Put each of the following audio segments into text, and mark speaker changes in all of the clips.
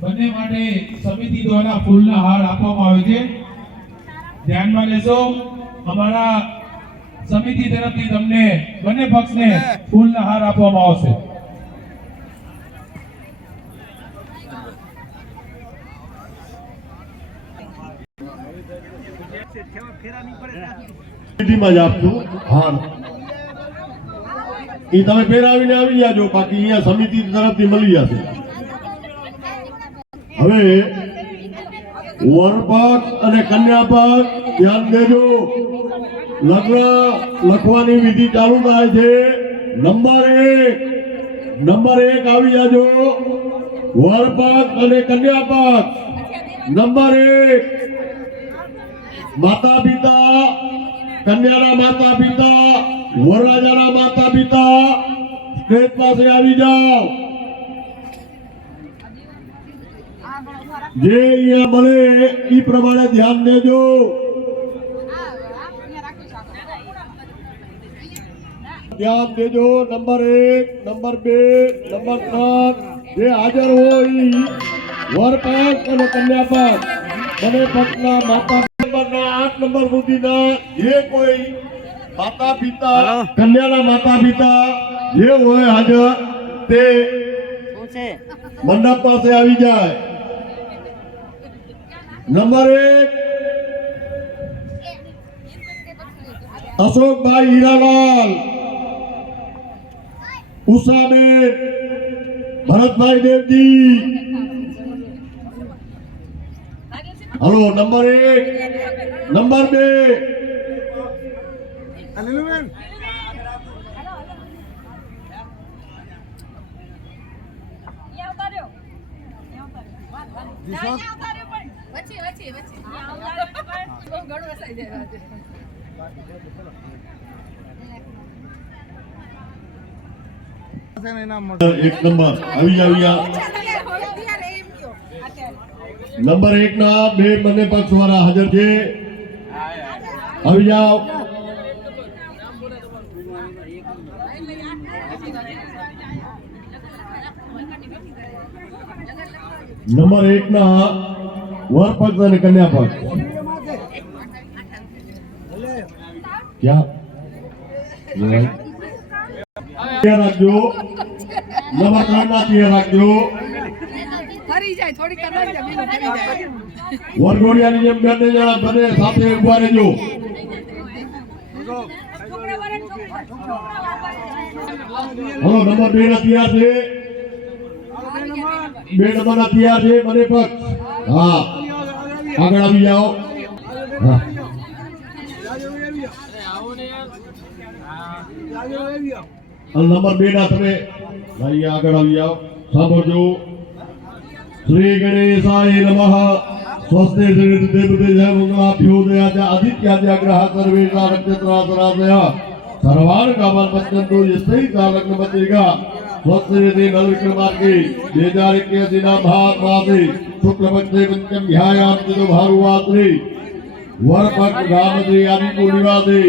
Speaker 1: બંને માટે સમિતિ દ્વારા ફૂલના હાર આપવામાં આવે છે. ધ્યાનમાં લેશો અમારા સમિતિ તરફથી તમને બંને પક્ષને ફૂલના હાર આપવામાં આવશે.
Speaker 2: એ તમે પહેરાવીને આવી જાજો. બાકી અહીંયા સમિતિ તરફથી મળી જશે. હવે વરપક્ષ અને કન્યા પક્ષ ધ્યાન દેજો. લગ્ન લખવાની વિધિ ચાલુ થાય છે. નંબર એક નંબર એક આવી જાજો. વરપક્ષ અને કન્યા પક્ષ નંબર એક માતા પિતા કન્યાના માતા પિતા વરરાજાના માતા પિતા સ્ટેજ પાસે આવી જાઓ. જે અહીંયા મળે એ પ્રમાણે ધ્યાન દેજો. ધ્યાન દેજો. નંબર એક નંબર બે નંબર ત્રણ. જે હાજર હોય ઈ વરપક્ષ અને કન્યા પક્ષ બંને પક્ષના માતા નંબરના આઠ નંબર સુધીના જે કોઈ માતા પિતા કન્યાના માતા પિતા જે હોય હાજર તે મંડપ પાસે આવી જાય. નંબર એક અશોકભાઈ હીરાલાલ. ઉષાબેન ભરતભાઈ દેવજી હલો નંબર એક નંબર બે
Speaker 3: ઘણું વસાઈ.
Speaker 2: એક નંબર આવી જાવ અહીંયા નંબર એક ના બે બંને પક્ષ વાળા હાજર છે આવી જાઓ નંબર એક ના વર પક્ષ અને કન્યા પક્ષ ક્યાં તૈયાર રાખજો. નંબર ત્રણ ના તૈયાર રાખજો વરઘોડિયાની જેમ બંને જણા બંને સાથે ઊભા રહેજો. હલો નંબર બે ના તૈયાર છે. બે નંબર ના તૈયાર છે બંને પક્ષ. હા. આગળ આવી જાઓ. હા. અને નંબર બે ના તમે ભાઈ આગળ આવી જાઓ સાંભળજો શ્રી ગણેશાય નમઃ સ્વસ્તે શ્રી દેવતેજ્ય મંગલાભ્યોદયાચ આદિત્યાદ્ય ગ્રહ નક્ષત્રા નક્ષત્રાસરાસય સર્વાન કામન પત્યંતો યસ્તૈ ચાલગ્ન પત્રિકા સ્વસ્તે તે નલ વિક્રમાર્ગે બે હજાર એક્યાસી ના ભાગ માસે શુક્લ પક્ષે પંચમ ધ્યાયામ ચિતો ભારુવાત્રે વરપક્ષ ગામત્રી આદિ પૂર્ણિમાસે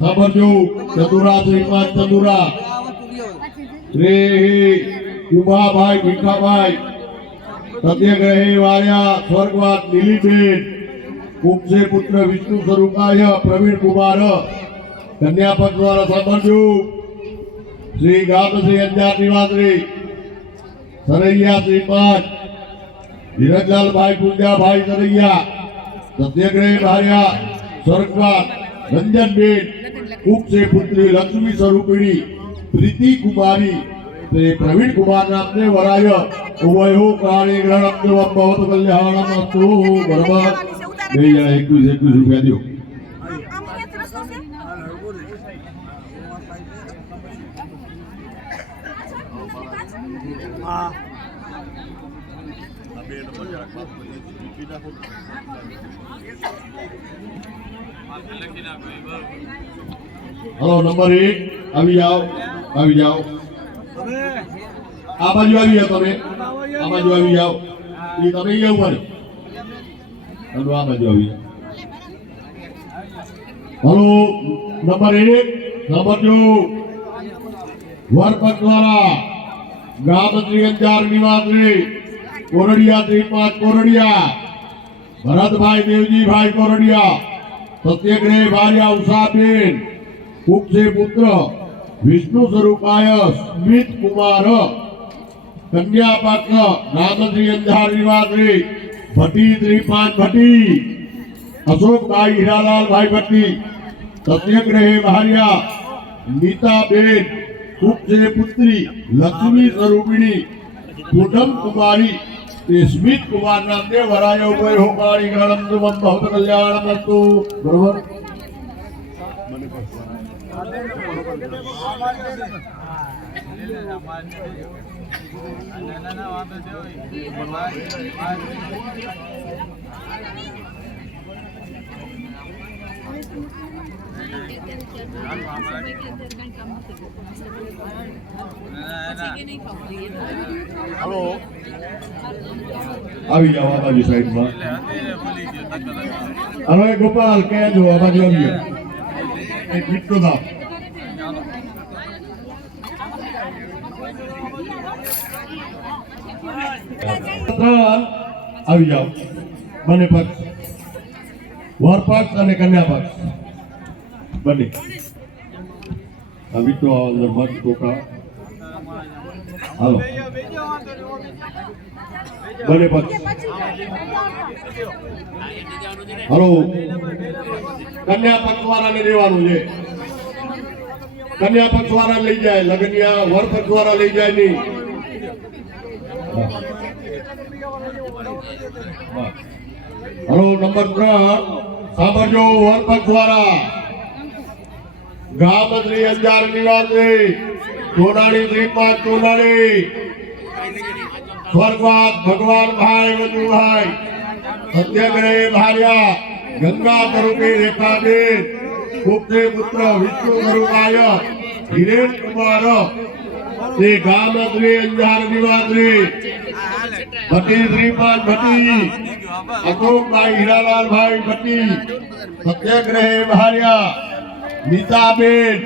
Speaker 2: સાંભળજો ચતુરા શ્રી ચંદુરા. શ્રી ઉભાભાઈ ભીખાભાઈ. સત્યગ્રહી વાળ્યા સ્વર્ગવાસ નીલીબેન કુંભસે પુત્ર વિષ્ણુ સ્વરૂપાય, પ્રવીણ કુમાર. કન્યા પક્ષ દ્વારા સાંભળજો. શ્રી ગામશ્રી અંજાર નિવાસી. સરૈયા શ્રી પાંચ ધીરજલાલભાઈ પૂંજાભાઈ સરૈયા. સત્યગ્રહી ભાર્યા સ્વર્ગવાસ. રંજનબેન. કુંભસે પુત્રી લક્ષ્મી સ્વરૂપિણી, પ્રીતિ કુમારી તે પ્રવીણ કુમાર નામને વરાય ઉભયો પ્રાણી ગ્રહણ ભવત બે જણા એકવીસ એકવીસ રૂપિયા દો. હલો નંબર એક આવી જાઓ આવી જાઓ આ બાજુ આવી જાઓ તમે. આ બાજુ આવી જાઓ. એ તમે અહીંયા ઊભા અને આ બાજુ આવી જાઓ હલો નંબર એક નંબર ટુ વરપત દ્વારા ગામ શ્રી અંજાર નિવાસી. કોરડિયા શ્રી પાંચ કોરડિયા. ભરતભાઈ દેવજીભાઈ કોરડિયા. સત્યગ્રહ ભાર્યા ઉષાબેન. કુક્ષે પુત્ર, વિષ્ણુ સ્વરૂપાય સ્મિત કુમાર. કન્યા પાત્ર રામશ્રી અંજાર નિવાસી ભટ્ટી શ્રી પાંચ ભટ્ટી. અશોકભાઈ હીરાલાલભાઈ ભટ્ટી. સત્યગ્રહે ભાર્યા નીતાબેન. કુક્ષે પુત્રી, લક્ષ્મી સ્વરૂપિણી. પૂનમ કુમારી. તે સ્મિત કુમાર નામને વરાયો કોઈ હોમારી ગણમ સુમમ બહુત કલ્યાણમ અસ્તુ બરોબર? હલો આવી જાઓ આ બાજુ સાઈડમાં હવે ગોપાલ ક્યાં જો આ બાજુ આવી એક મિનિટ આવી જાઓ. મને પક્ષ વર પક્ષ અને કન્યા બને. આવી તો અંદર મત ટોકા. હાલો. બને પક્ષ હલો. કન્યા પક્ષ વાળાને લેવાનું છે. કન્યા પક્ષ વાળા લઈ જાય. લગનિયા વર પક્ષ વાળા લઈ જાય નહીં. હલો, નંબર ત્રણ. સાંભળજો વર દ્વારા. વાળા ગામ શ્રી અંજાર નિવાસી સોનાણી શ્રીપાદ સોનાણી સ્વર્ગવાદ ભગવાન ભાઈ વજુભાઈ, સત્યગ્રહે ભાર્યા, ગંગા સ્વરૂપે રેખાબેન પુત્ર વિષ્ણુ સ્વરૂપાય હિરેન કુમાર શ્રી અંજાર નિવાસી. ભટ્ટી શ્રીપાદ ભટ્ટી અશોકભાઈ હીરાલાલભાઈ ભટ્ટી સત્યગ્રહે ભાર્યા નીતાબેન.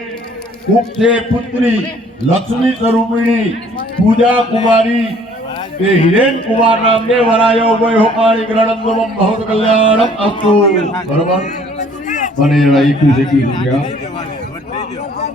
Speaker 2: કુક્ષે પુત્રી. લક્ષ્મી સ્વરૂપિણી. પૂજા કુમારી. તે હિરેન કુમાર નામને વરાયો વય હોકાણી ગ્રહણમ નમમ ભવત કલ્યાણમ અસ્તુ. બરોબર? જણા એકવીસ એકવીસ રૂપિયા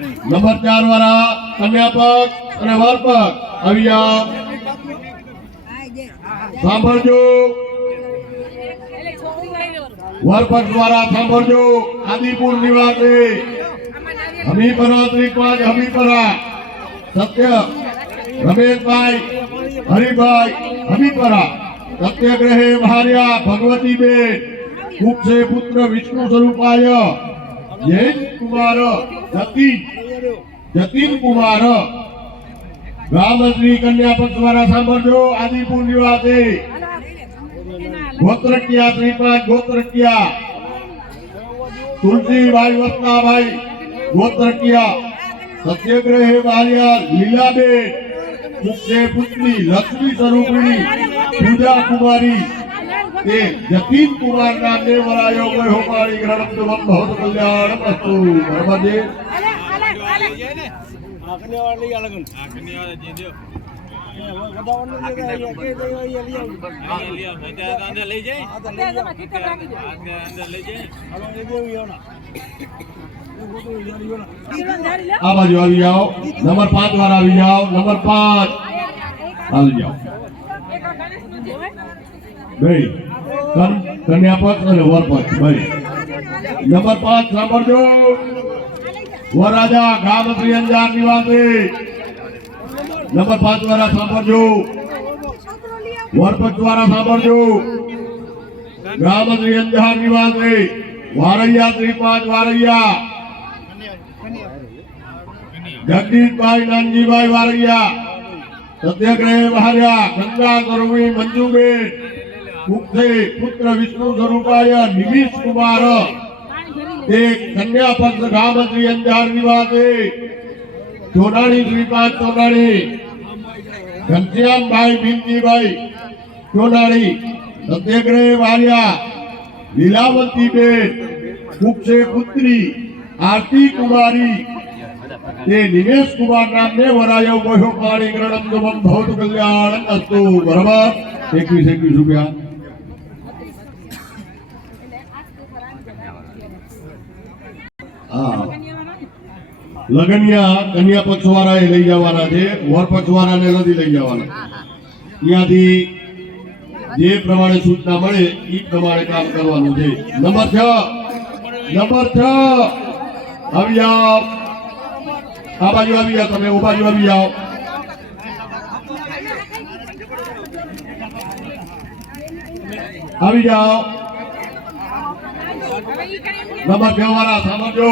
Speaker 2: નંબર ચાર વાળા કન્યા અને વર્પક આવી જાઓ સાંભળજો. વર દ્વારા સાંભળજો, આદિપુર નિવાસી. હમીપરા ત્રિપાદ હમીપરા સત્ય. રમેશભાઈ, હરિભાઈ હમીપરા સત્યગ્રહે ભાર્યા ભગવતીબેન કુક્ષે પુત્ર વિષ્ણુ સ્વરૂપાય. જય કુમાર. જતીન. જતીન કુમાર. રામશ્રી કન્યા પક્ષ દ્વારા સાંભળજો. આદિપુર નિવાસી. ગોત્રકિયા શ્રીપાદ ગોત્રકિયા. તુલસીભાઈ વસ્તાભાઈ ગોત્રકિયા. સત્યગ્રહે વાલિયા લીલાબેન. મુખ્ય પુત્રી, લક્ષ્મી સ્વરૂપિણી, પૂજા કુમારી. તે જતીન કુમાર નામને દેવરાયો કોઈ હોમાળી ગ્રહણ તુમમ બહુત કલ્યાણમ અસ્તુ બરાબર છે
Speaker 4: આ કન્યાવાળા જે દ્યો. અહીંયા લ્યો. અત્યારે તો અંદર લઈ જાય
Speaker 2: આ બાજુ આવી જાઓ. નંબર પાંચ વાર આવી જાઓ. નંબર પાંચ. આવી જાઓ. ભાઈ કન્યા પક્ષ અને વર પક્ષ ભાઈ નંબર પાંચ, સાંભળજો. વરરાજા ગામત્રી અંજાર નિવાસી નંબર પાંચ વાળા સાંભળજો. વરપક્ષ વાળા સાંભળજો. ગામત્રી અંજાર નિવાસી વારૈયા શ્રી પાંચ વારૈયા. જગદીશભાઈ નાનજીભાઈ વારૈયા. સત્યાગ્રહ વાર્યા. ગંગા કરવી મંજુબેન. મુક્તે પુત્ર વિષ્ણુ સ્વરૂપાય નિમિષ કુમાર. તે કન્યા પક્ષ ગામત્રી અંજાર નિવાસી ચોનાણી શ્રીપાદ ચોનાણી ઘનશ્યામભાઈ ભીમજીભાઈ ચોનાણી સત્યગ્રહ વાલિયા. લીલાવતી બેન મુક્ષે પુત્રી. આરતી કુમારી. તે નિમેશ કુમાર નામને વરાયો ગોહો પાણી ગ્રણમ જમમ ભૌત કલ્યાણ અસ્તુ બરાબર એકવીસ એકવીસ રૂપિયા. હા. લગનિયા, કન્યા પક્ષ એ લઈ જવાના છે. વર પક્ષ વાળાને નથી લઈ જવાના. ત્યાંથી જે પ્રમાણે સૂચના મળે એ પ્રમાણે કામ કરવાનું છે. નંબર છ. નંબર છ. આવી જાઓ. આ બાજુ આવી જાઓ તમે, ઓ બાજુ આવી જાઓ. આવી જાઓ. છ વાળા સાંભળજો.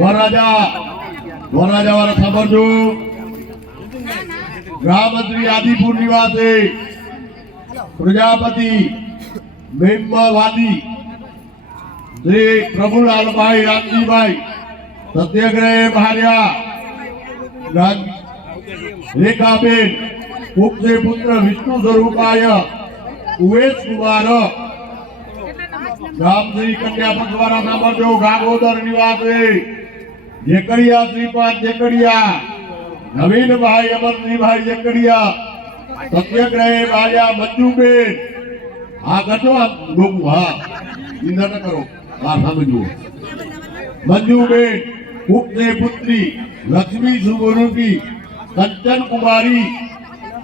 Speaker 2: વરરાજા વરરાજા વાળા સાંભળજો. ગૃહમંત્રી આદિપુર નિવાસે. પ્રજાપતિ મેમ્મવાદી શ્રી પ્રભુલાલભાઈ રામજીભાઈ સત્યાગ્રહ ભાર્યા રેખાબેન પુત્ર વિષ્ણુ સ્વરૂપાય, ઉવેશ કુમાર શ્રી કન્યા પક્ષવાળા સાંભળજો ગાગોદર નિવાસી. જેકડિયા શ્રીપાદ જેકડિયા નવીનભાઈ અમરસિંહભાઈ જેકડિયા, સત્યગ્રહે બાજા મંજુબેન. હા, કરજો આમ ડોકું હા. ચિંતા ન કરો. હા સમજો મંજુબેન, પુત્રે પુત્રી, લક્ષ્મી સુગુરુકી કંચન કુમારી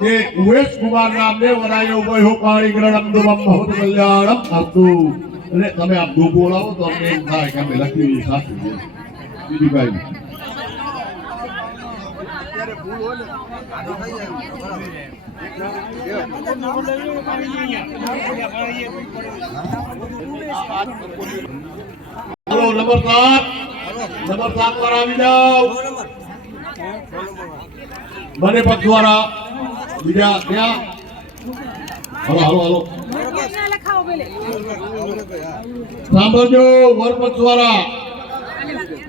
Speaker 2: કે ઉવેશ કુમાર નામને વરાયો વયો પાણી ગ્રહણમ દુમમ બહુત કલ્યાણમ અસ્તુ એટલે તમે આ ડોકું બોલાવો તો અમને એમ થાય કે અમે લક્ષ્મી સાચું બીજું કાંઈ આવી જાઓ. મને પક્ષ દ્વારા બીજા ત્યાં. Hello hello, hello. સાંભળજો વર પક્ષ વાળા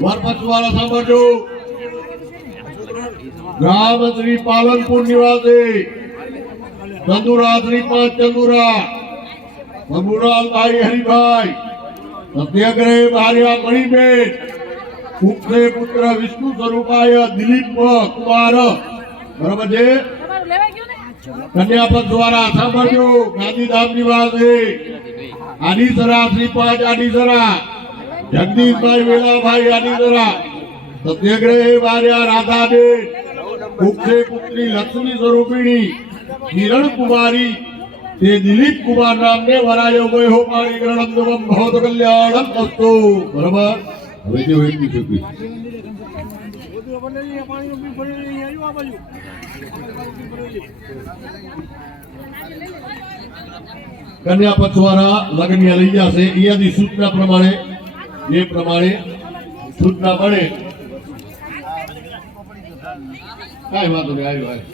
Speaker 2: વર સાંભળજો. ગ્રામશ્રી પાલનપુર નિવાસી ચંદુરા શ્રી પાંચ ચંદુરા, પ્રભુલાલભાઈ હરિભાઈ, સત્યાગ્રહ ભાર્યા મણિબેન પુત્રે પુત્ર વિષ્ણુ સ્વરૂપાય દિલીપ કુમાર બરાબર છે? કન્યાપદ દ્વારા સાંભળજો. ગાંધીધામ નિવાસી આડીસરા શ્રીપાદ આડીસરા જગદીશભાઈ વેલાભાઈ આડીસરા સત્યાગ્રહ માર્યા રાધાબેન. પુત્રે પુત્રી લક્ષ્મી સ્વરૂપિણી, કિરણ કુમારી, તે દિલીપ કુમાર નામને વરાયો ગયો પાણી ગ્રહણમ દમમ ભવત કલ્યાણમ અસ્તુ બરાબર? હવે જો એટલી ચૂકી કન્યા પછવારા લગ્ન લઈ જશે અહીંયાથી સૂચના પ્રમાણે જે પ્રમાણે સૂચના મળે. કાંઈ વાંધો નહીં, આવ્યો આવ્યો.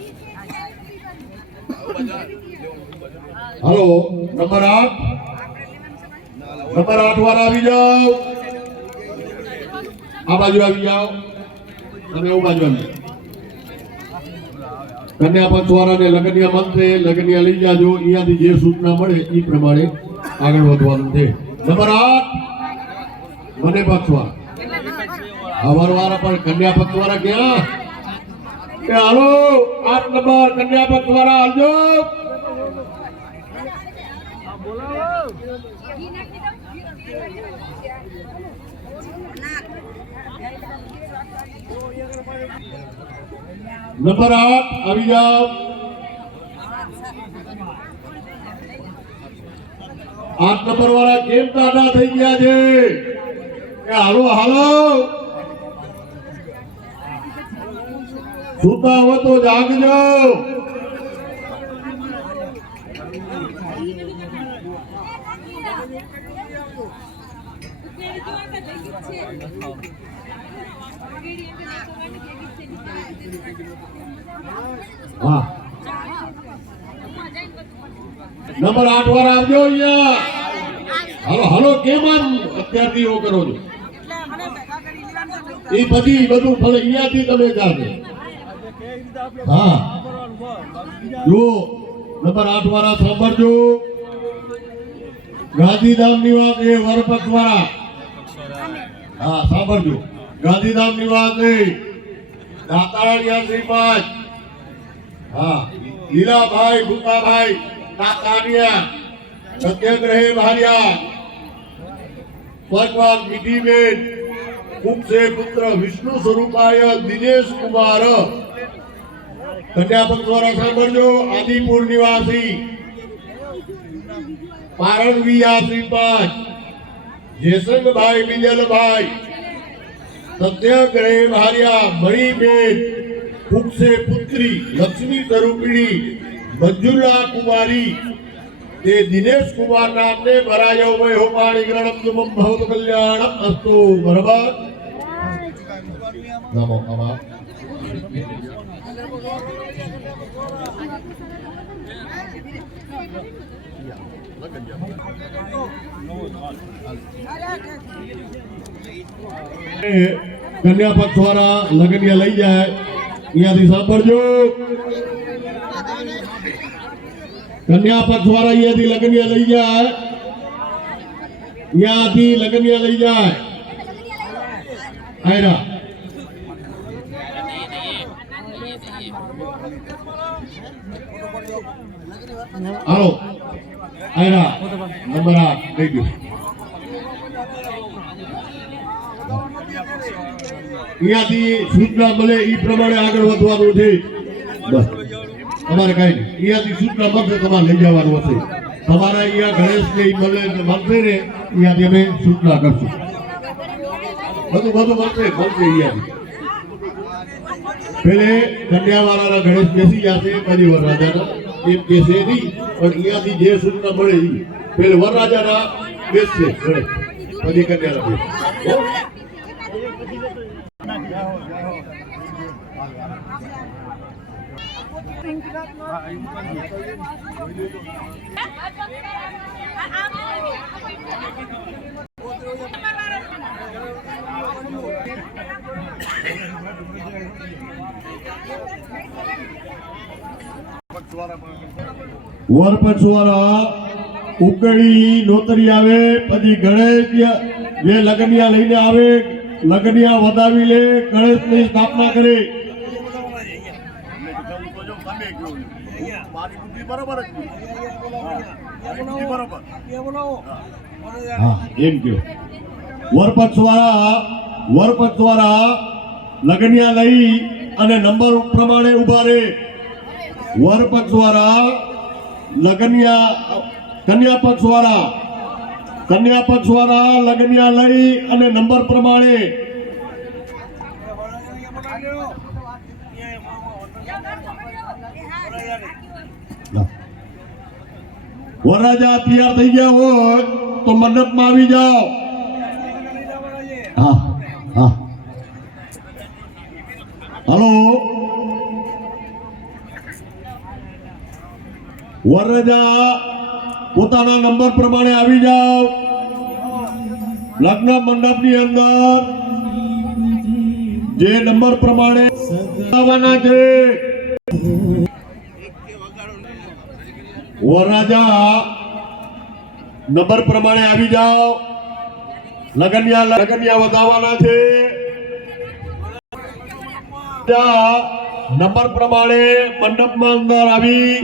Speaker 2: હલો, નંબર આઠ? નંબર આઠ વાળા આવી જાઓ. આ બાજુ આવી જાઓ. તમે એવું બાજુ આવી જાઓ. કન્યા પક્ષ વાળાને લગનિયા મંત્રે લગનિયા લઈ જાજો. અહીંયાથી જે સૂચના મળે એ પ્રમાણે આગળ વધવાનું છે. નંબર આઠ, મને પક્ષ વાળા વાળા પણ કન્યા પક્ષ ક્યાં કે હાલો, આઠ નંબર કન્યા પક્ષ વાળા આવજો નંબર આઠ આવી જાઓ આઠ નંબર વાળા કેમ તાડા થઈ ગયા છે? કે હાલો હાલો. સુતા હો તો જાગજો. હા નંબર આઠ વાર આવજો અહીંયા. હલો, હાલો, કેમ આમ અત્યારથી એવો કરો છો? એ બધી, બધું ભલે અહીંયાથી તમે જાજો હા. જો નંબર આઠ વાળા સાંભળજો. ગાંધીધામ વાત એ વરપત વાળા. હા, સાંભળજો. ગાંધીધામ વાત એ દાતાળિયા શ્રીપાદ હા. લીલાભાઈ, ભૂપાભાઈ, કાકાનિયા, સત્યાગ્રહે ભાર્યા, સ્વર્ગવાસ વિધિબેન, કુંભસે પુત્ર વિષ્ણુ સ્વરૂપાય, દિનેશ કુમાર. કન્યાપક દ્વારા સાંભળજો, આદિપુર નિવાસી, પારણવિયા શ્રીપાદ, જેસંગભાઈ બિજલભાઈ સત્યાગ્રહે ભાર્યા, મણીબેન કુંભસે પુત્રી, લક્ષ્મી સ્વરૂપિણી, મંજુલા કુમારી, તે દિનેશ કુમાર નામને ભરાયો વય હો પાણી ગ્રહણમ શુભમ ભવત કલ્યાણમ અસ્તુ બરાબર નમો નમઃ કન્યા પક્ષ દ્વારા લગ્ન લઈ જાય. અહીંયાથી સાંભળજો. કન્યા પક્ષ વાળા અહીંયાથી લગનિયા લઈ જાય. અહીંયાથી લગનિયા લઈ જાય. આયરા. હાલો. આયરા. નંબર આઠ. લઈ ગયો. અહીંયાથી સૂચના મળે એ પ્રમાણે આગળ વધવાનું છે. બસ. તમારે કઈ અહીંયાથી સૂચના મળશે, તમારે લઈ જવાનું હશે. તમારા અહીંયા ગણેશ ને મળે મળશે ને, અહીંયાથી અમે સૂચના કરશું. બધું બધું મળશે મળશે અહીંયાથી. પેલે કન્યાવાળાના ગણેશ બેસી જશે પછી વરરાજાના એમ બેસે નહીં, પણ અહીંયાથી જે સૂચના મળે એ પેલે વરરાજાના બેસશે, ગણેશ. પછી કન્યાના બેસશે હો? વરપક્ષ વાળા ઉકળી નોતરી આવે, પછી ગણેશ જે લગનિયા લઈને આવે, લગનિયા વધાવી લે, ગણેશની સ્થાપના કરે
Speaker 5: બરોબર.
Speaker 2: એમ કયો વરપક્ષ દ્વારા વરપક્ષ દ્વારા લગનિયા લઈ અને નંબર પ્રમાણે ઊભા રહે વરપક્ષ દ્વારા લગનિયા કન્યા પક્ષ વાળા કન્યા પક્ષ વાળા લગનિયા લઈ અને નંબર પ્રમાણે વરરાજા તૈયાર થઈ ગયા હોય તો મંડપમાં આવી જાઓ. હા હા. હલો? વરરાજા પોતાના નંબર પ્રમાણે આવી જાઓ. લગ્ન મંડપની અંદર જે નંબર પ્રમાણે છે. વરરાજા નંબર પ્રમાણે આવી જાઓ. લગનિયા લગનિયા વધાવવાના છે. નંબર પ્રમાણે મંડપમાં અંદર આવી.